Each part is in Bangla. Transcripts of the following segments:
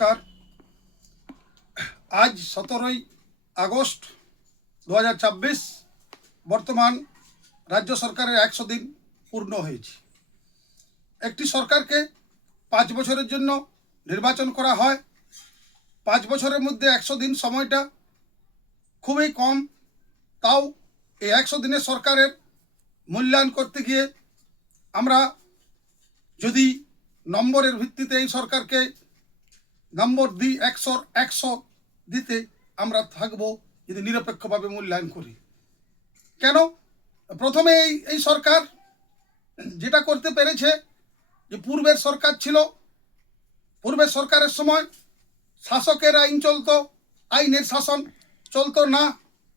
নমস্কার। আজ 17ই আগস্ট 2024। বর্তমান রাজ্য সরকারের 100 দিন পূর্ণ হয়েছে। একটি সরকারকে 5 বছরের জন্য নির্বাচন করা হয়। 5 বছরের মধ্যে 100 দিন সময়টা খুবই কম। তাও এই 100 দিনের সরকারের মূল্যায়ন করতে গিয়ে আমরা যদি নম্বরের ভিত্তিতে এই সরকারকে নম্বর দিই 100 দিতে আমরা থাকবো যদি নিরপেক্ষভাবে মূল্যায়ন করি। কেন? প্রথমে এই সরকার যেটা করতে পেরেছে, যে পূর্বের সরকার ছিল, পূর্বের সরকারের সময় শাসকের আইন চলতো, আইনের শাসন চলতো না।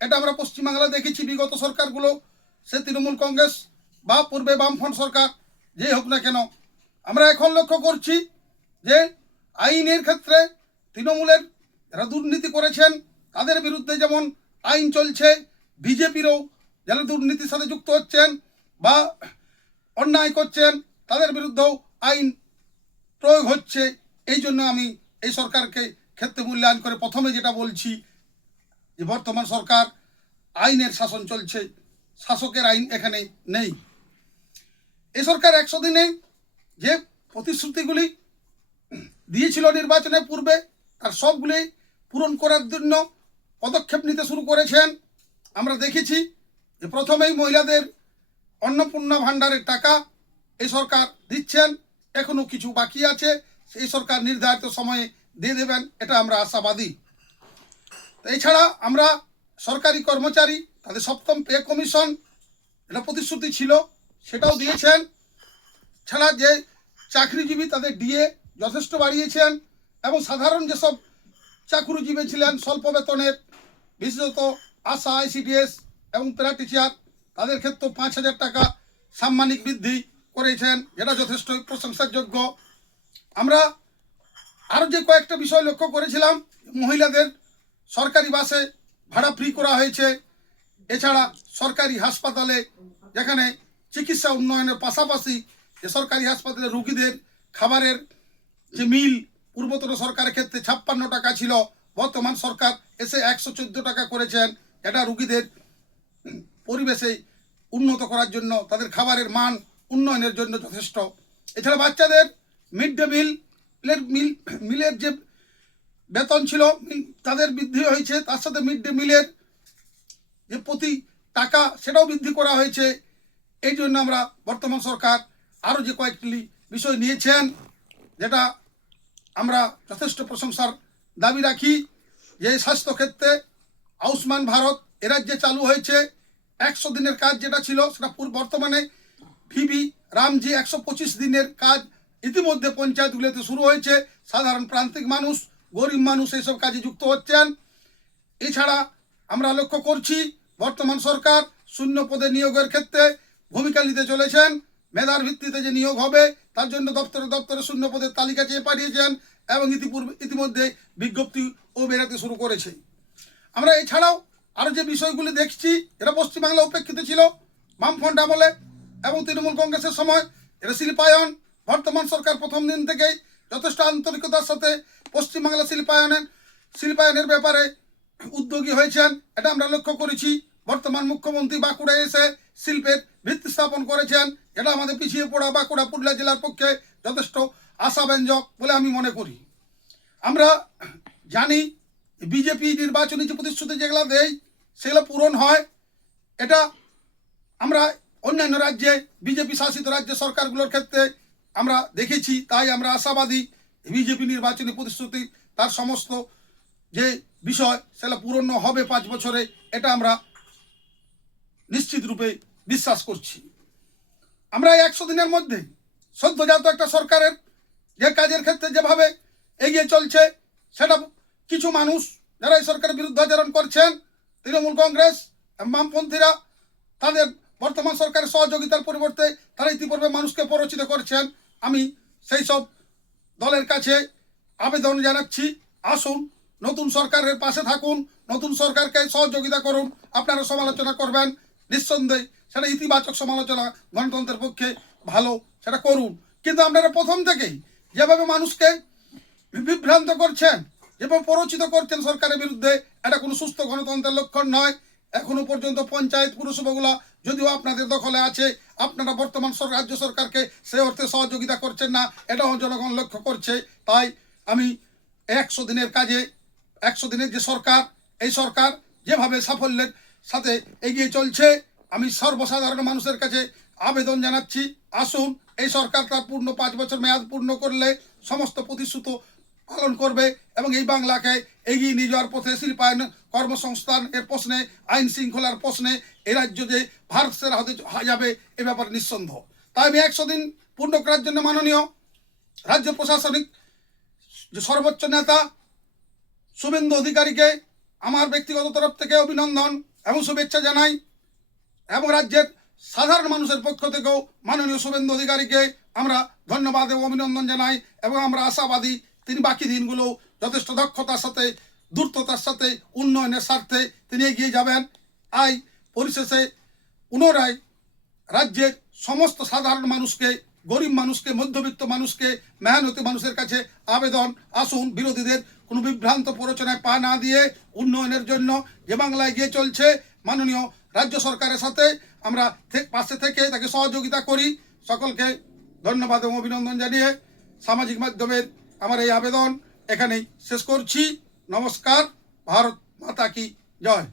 এটা আমরা পশ্চিমবাংলা দেখেছি বিগত সরকারগুলো, সে তৃণমূল কংগ্রেস বা পূর্বে বামফ্রন্ট সরকার যে হোক না কেন। আমরা এখন লক্ষ্য করছি যে আইনের ক্ষেত্রে তৃণমূলের যারা দুর্নীতি করেছেন তাদের বিরুদ্ধে যেমন আইন চলছে, বিজেপিরও যারা দুর্নীতির সাথে যুক্ত হচ্ছেন বা অন্যায় করছেন তাদের বিরুদ্ধেও আইন প্রয়োগ হচ্ছে। এই জন্য আমি এই সরকারকে ক্ষেত্রে মূল্যায়ন করে প্রথমে যেটা বলছি যে বর্তমান সরকার আইনের শাসন চলছে, শাসকের আইন এখানে নেই। এই সরকার 100 দিনে যে প্রতিশ্রুতিগুলি দিয়েছিল নির্বাচনের পূর্বে তার সবগুলি পূরণ করার জন্য পদক্ষেপ নিতে শুরু করেছেন। আমরা দেখেছি যে প্রথমেই মহিলাদের অন্নপূর্ণা ভাণ্ডারের টাকা এই সরকার দিচ্ছেন, এখনও কিছু বাকি আছে, সেই সরকার নির্ধারিত সময়ে দিয়ে দেবেন, এটা আমরা আশাবাদী। এছাড়া আমরা সরকারি কর্মচারী তাদের 7ম পে কমিশন, এটা প্রতিশ্রুতি ছিল, সেটাও দিয়েছেন। ছাড়া যে চাকরিজীবী তাদের ডিএ যথেষ্ট বাড়িয়েছেন এবং সাধারণ যেসব চাকরিজীবী ছিলেন স্বল্প বেতনের, বিশেষত আশা, আইসিডিএস এবং প্যারা টিচার, তাদের ক্ষেত্রে 5,000 টাকা সাম্মানিক বৃদ্ধি করেছেন, যেটা যথেষ্ট প্রশংসার যোগ্য। আমরা আরও যে কয়েকটা বিষয় লক্ষ্য করেছিলাম, মহিলাদের সরকারি বাসে ভাড়া ফ্রি করা হয়েছে। এছাড়া সরকারি হাসপাতালে যেখানে চিকিৎসা উন্নয়নের পাশাপাশি যে সরকারি হাসপাতালে রুগীদের খাবারের যে মিল পূর্বতন সরকারের ক্ষেত্রে 56 টাকা ছিল, বর্তমান সরকার এসে 114 টাকা করেছেন। এটা রুগীদের পরিবেশে উন্নত করার জন্য, তাদের খাবারের মান উন্নয়নের জন্য যথেষ্ট। এছাড়া বাচ্চাদের মিড ডে মিলের যে বেতন ছিল তাদের বৃদ্ধি হয়েছে, তার সাথে মিড ডে মিলের যে প্রতি টাকা সেটাও বৃদ্ধি করা হয়েছে। এই জন্য আমরা বর্তমান সরকার আরও যে কয়েকটি বিষয় নিয়েছেন, যেটা আমরা যথেষ্ট প্রশংসার দাবি রাখি। যে স্বাস্থ্যক্ষেত্রে আয়ুষ্মান ভারত এ রাজ্যে চালু হয়েছে। 100 দিনের কাজ যেটা ছিল সেটা বর্তমানে ভিবি রামজি 125 দিনের কাজ ইতিমধ্যে পঞ্চায়েতগুলোতে শুরু হয়েছে। সাধারণ প্রান্তিক মানুষ, গরিব মানুষ এইসব কাজে যুক্ত হচ্ছেন। এছাড়া আমরা লক্ষ্য করছি বর্তমান সরকার শূন্য পদে নিয়োগের ক্ষেত্রে ভূমিকা নিতে চলেছেন। মেধার ভিত্তিতে যে নিয়োগ হবে তার জন্য দপ্তরে দপ্তরে শূন্য পদের তালিকা চেয়ে পাঠিয়েছেন এবং ইতিমধ্যে বিজ্ঞপ্তিও বেরোতে শুরু করেছে। আমরা এছাড়াও আরও যে বিষয়গুলি দেখছি, এটা পশ্চিমবাংলা উপেক্ষিত ছিল বামফ্রন্ট আমলে এবং তৃণমূল কংগ্রেসের সময়। এটা শিল্পায়ন। বর্তমান সরকার প্রথম দিন থেকেই যথেষ্ট আন্তরিকতার সাথে পশ্চিমবাংলা শিল্পায়নের ব্যাপারে উদ্যোগী হয়েছেন, এটা আমরা লক্ষ্য করেছি। বর্তমান মুখ্যমন্ত্রী বাঁকুড়ায় এসে শিল্পের ভিত্তি স্থাপন করেছেন, এটা আমাদের পিছিয়ে পড়া বাঁকুড়া পুরুলিয়া জেলার পক্ষে যথেষ্ট আশাব্যঞ্জক বলে আমি মনে করি। আমরা জানি বিজেপি নির্বাচনী যে প্রতিশ্রুতি যেগুলো দেয় সেগুলো পূরণ হয়, এটা আমরা অন্যান্য রাজ্যে বিজেপি শাসিত রাজ্য সরকারগুলোর ক্ষেত্রে আমরা দেখেছি। তাই আমরা আশাবাদী বিজেপি নির্বাচনী প্রতিশ্রুতি তার সমস্ত যে বিষয় সেগুলো পূরণ হবে 5 বছরে, এটা আমরা নিশ্চিত রূপে বিশ্বাস করছি। আমরা এই 100 দিনের মধ্যে সদ্যজাত একটা সরকারের যে কাজের ক্ষেত্রে যেভাবে এগিয়ে চলছে, সেটা কিছু মানুষ যারা এই সরকারের বিরুদ্ধে আচরণ করছেন, তৃণমূল কংগ্রেস বামপন্থীরা, তাদের বর্তমান সরকারের সহযোগিতার পরিবর্তে তারা ইতিপূর্বে মানুষকে প্ররোচিত করছেন। আমি সেই সব দলের কাছে আবেদন জানাচ্ছি, আসুন নতুন সরকারের পাশে থাকুন, নতুন সরকারকে সহযোগিতা করুন। আপনারা সমালোচনা করবেন, নিঃসন্দেহে সেটা ইতিবাচক সমালোচনা, গণতন্ত্রের পক্ষে ভালো, সেটা করুন। কিন্তু আপনারা প্রথম থেকেই যেভাবে মানুষকে বিভ্রান্ত করছেন, যেভাবে প্ররোচিত করছেন সরকারের বিরুদ্ধে, এটা কোনো সুস্থ গণতন্ত্রের লক্ষণ নয়। এখনো পর্যন্ত পঞ্চায়েত পুরসভাগুলো যদিও আপনাদের দখলে আছে, আপনারা বর্তমান রাজ্য সরকারকে সে অর্থে সহযোগিতা করছেন না, এটাও জনগণ লক্ষ্য করছে। তাই আমি 100 দিনের কাজে 100 দিনের যে সরকার, এই সরকার যেভাবে সাফল্যের সাথে এগিয়ে চলছে, আমি সর্বসাধারণ মানুষের কাছে আবেদন জানাচ্ছি, আসুন এই সরকার তার পূর্ণ 5 বছর মেয়াদ পূর্ণ করলে সমস্ত প্রতিশ্রুত পালন করবে এবং এই বাংলাকে এগিয়ে নিয়ে যাওয়ার পথে শিল্পায়ন, কর্মসংস্থান এর প্রশ্নে, আইন শৃঙ্খলার প্রশ্নে এই রাজ্য যে ভারত সেরা হতে যাবে এ ব্যাপারে নিঃসন্দেহ। তাই আমি 100 দিন পূর্ণ করার জন্য মাননীয় রাজ্য প্রশাসনিক যে সর্বোচ্চ নেতা শুভেন্দু অধিকারীকে আমার ব্যক্তিগত তরফ থেকে অভিনন্দন এবং শুভেচ্ছা জানাই, এবং রাজ্যের সাধারণ মানুষের পক্ষ থেকেও মাননীয় শুভেন্দু অধিকারীকে আমরা ধন্যবাদ এবং অভিনন্দন জানাই, এবং আমরা আশাবাদী তিনি বাকি দিনগুলো যথেষ্ট দক্ষতার সাথে, দ্রুততার সাথে, উন্নয়নের স্বার্থে তিনি এগিয়ে যাবেন। আই পরিশেষে পুনরায় রাজ্যের সমস্ত সাধারণ মানুষকে, গরিব মানুষকে, মধ্যবিত্ত মানুষকে, মেহনতি মানুষের কাছে আবেদন, আসুন বিরোধীদের কোনো বিভ্রান্ত প্ররোচনায় পা না দিয়ে উন্নয়নের জন্য যে বাংলা এগিয়ে চলছে মাননীয় রাজ্য সরকারের সাথে আমরা পাশে থেকে তাকে সহযোগিতা করি। সকলকে ধন্যবাদ এবং অভিনন্দন জানিয়ে সামাজিক মাধ্যমের আমার এই আবেদন এখানেই শেষ করছি। নমস্কার। ভারত মাতা কি জয়।